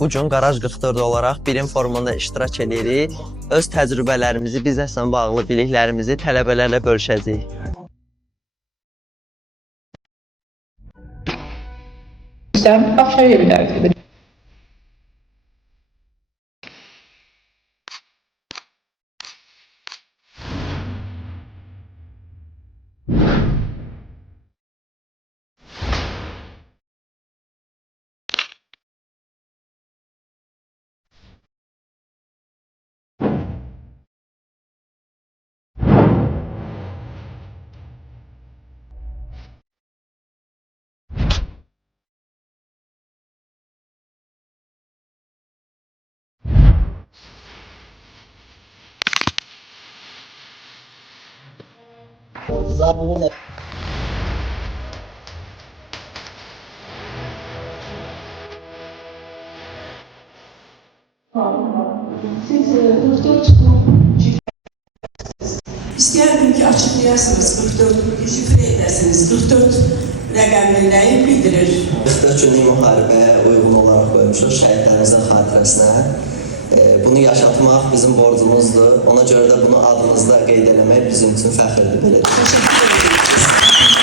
Bu gün Qaraj 44 olaraq bilim forumunda iştirak edirik. Öz təcrübələrimizi, bizneslə bağlı biliklərimizi tələbələrlə bölüşəcəyik. Başlayabilirsiniz. İstəyərdim ki, açıqlayasınız 44, şifrə edəsiniz. 44 rəqəmli nəyi bildirir? 44 günlük müharibəyə uyğun olaraq qoymuşuq şəhidlərimizin xatirəsinə. Bunu yaşatmaq bizim borcumuzdur. Ona görə də bunu adınızda qeyd eləmək bizim üçün fəxrdir. Təşəkkür ederim.